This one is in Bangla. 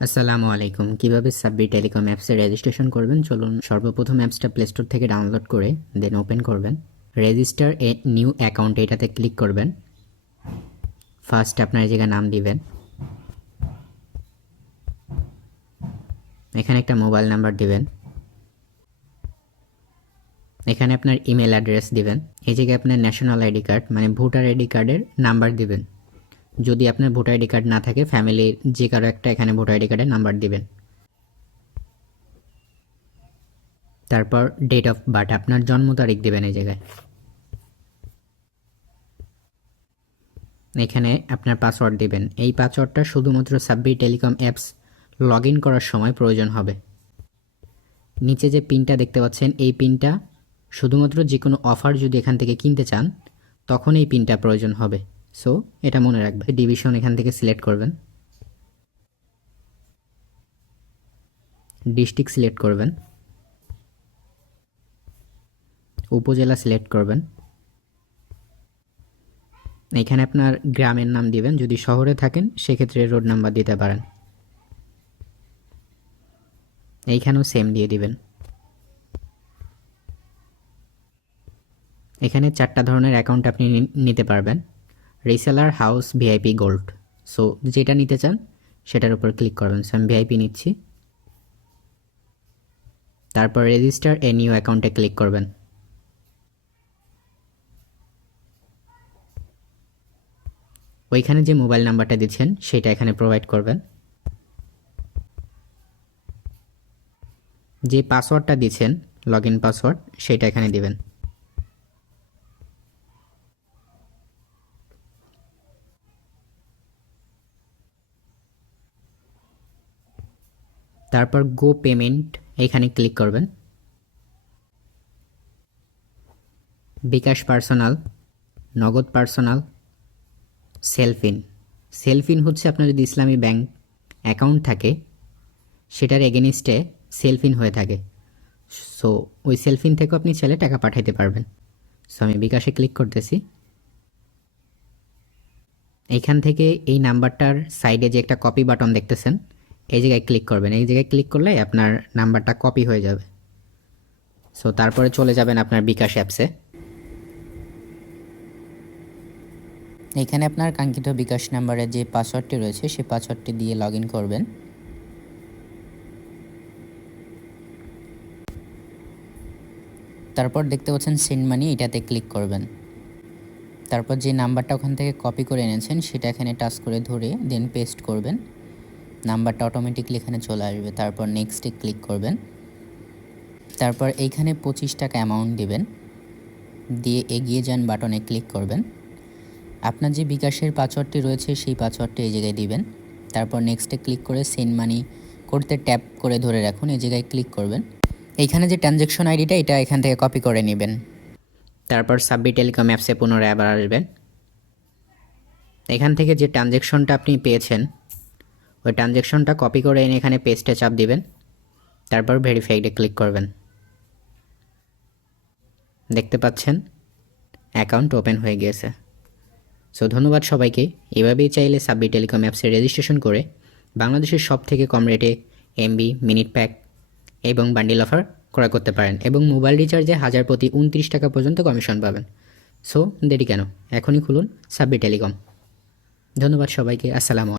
আসসালামু আলাইকুম। কিভাবে সাব্বি টেলিকম অ্যাপসে রেজিস্ট্রেশন করবেন চলুন। সর্বপ্রথম অ্যাপসটা প্লে স্টোর থেকে ডাউনলোড করে দেন ওপেন করবেন। রেজিস্টার এ নিউ অ্যাকাউন্ট এটাতে ক্লিক করবেন। ফার্স্ট আপনার এই জায়গায় নাম দিবেন, এখানে একটা মোবাইল নাম্বার দিবেন, এখানে আপনার ইমেল অ্যাড্রেস দিবেন, এই জায়গায় আপনার ন্যাশনাল আইডি কার্ড মানে ভোটার আইডি কার্ডের নাম্বার দিবেন। যদি আপনার ভোটার আইডি কার্ড না থাকে ফ্যামিলির যে কারো একটা এখানে ভোটার আইডি কার্ডের নাম্বার দিবেন। তারপর ডেট অফ বার্থ আপনার জন্ম তারিখ দিবেন এই জায়গায়। এখানে আপনার পাসওয়ার্ড দিবেন। এই পাসওয়ার্ডটা শুধুমাত্র সাব্বি টেলিকম অ্যাপস লগ ইন করার সময় প্রয়োজন হবে। নিচে যে পিনটা দেখতে পাচ্ছেন এই পিনটা শুধুমাত্র যে কোনো অফার যদি এখান থেকে কিনতে চান তখন এই পিনটা প্রয়োজন হবে। সো এটা মনে রাখবেন। ডিভিশন এখান থেকে সিলেক্ট করবেন, ডিস্ট্রিক্ট সিলেক্ট করবেন, উপজেলা সিলেক্ট করবেন। এখানে আপনার গ্রামের নাম দিবেন, যদি শহরে থাকেন সেক্ষেত্রে রোড নাম্বার দিতে পারেন। এইখানেও সেম দিয়ে দিবেন। এখানে 4টা ধরনের অ্যাকাউন্ট আপনি নিতে পারবেন। Reseller, house, VIP, gold. So যেটা নিতে চান সেটার উপর ক্লিক করবেন। সো আমি ভিআইপি নিচ্ছি। তারপর রেজিস্টার এ নিউ অ্যাকাউন্টে ক্লিক করবেন। ওইখানে যে মোবাইল নাম্বারটা দিচ্ছেন সেটা এখানে প্রোভাইড করবেন। যে পাসওয়ার্ডটা দিচ্ছেন লগ ইন পাসওয়ার্ড সেটা এখানে দিবেন। তারপর গো পেমেন্ট এখানে ক্লিক করবেন। বিকাশ পার্সোনাল, নগদ পার্সোনাল, সেলফিন। সেলফিন হচ্ছে আপনার যদি ইসলামী ব্যাংক অ্যাকাউন্ট থাকে সেটার এগেনিস্টে সেলফিন হয়ে থাকে। সো ওই সেলফিন থেকেও আপনি চাইলে টাকা পাঠাইতে পারবেন। সো আমি বিকাশে ক্লিক করতেছি। এইখান থেকে এই নাম্বারটার সাইডে যে একটা কপি বাটন দেখতেছেন এই জায়গায় ক্লিক করবেন। এই জায়গায় ক্লিক করলে আপনার নাম্বারটা কপি হয়ে যাবে। সো তারপরে চলে যাবেন আপনার বিকাশ অ্যাপসে। এখানে আপনার কাঙ্ক্ষিত বিকাশ নাম্বারের যে পাসওয়ার্ডটি রয়েছে সেই পাসওয়ার্ডটি দিয়ে লগ ইন করবেন। তারপর দেখতে পাচ্ছেন সেন্ড মানি, এটাতে ক্লিক করবেন। তারপর যে নাম্বারটা ওখান থেকে কপি করে এনেছেন সেটা এখানে টাচ করে ধরে দেন পেস্ট করবেন। নাম্বারটা অটোমেটিকলি এখানে চলে আসবে। তারপর নেক্সটে ক্লিক করবেন। তারপর এইখানে 25 টাকা অ্যামাউন্ট দিবেন, দিয়ে এগিয়ে যান বাটনে ক্লিক করবেন। আপনার যে বিকাশের পাসওয়ার্ডটি রয়েছে সেই পাসওয়ার্ডটি এই জায়গায় দিবেন। তারপর নেক্সটে ক্লিক করে সেন্ড মানি করতে ট্যাপ করে ধরে রাখুন, এই জায়গায় ক্লিক করবেন। এইখানে যে ট্রানজ্যাকশন আইডিটা এটা এখান থেকে কপি করে নেবেন। তারপর সাব্বি টেলিকম অ্যাপসে পুনরায় আবার আসবেন। এখান থেকে যে ট্রানজ্যাকশনটা আপনি পেয়েছেন ওই ট্রানজ্যাকশনটা কপি করে এনে এখানে পেস্টে চাপ দিবেন। তারপর ভেরিফাইডে ক্লিক করবেন। দেখতে পাচ্ছেন অ্যাকাউন্ট ওপেন হয়ে গিয়েছে। সো ধন্যবাদ সবাইকে। এভাবেই চাইলে সাব্বি টেলিকম অ্যাপসে রেজিস্ট্রেশন করে বাংলাদেশের সব থেকে কম রেটে এমবি, মিনিট প্যাক এবং বান্ডিল অফার ক্রয় করতে পারেন এবং মোবাইল রিচার্জে 1000 প্রতি 29 টাকা পর্যন্ত কমিশন পাবেন। সো দেরি কেন, এখনই খুলুন সাব্বি টেলিকম। ধন্যবাদ সবাইকে। আসসালামু আলাইকুম।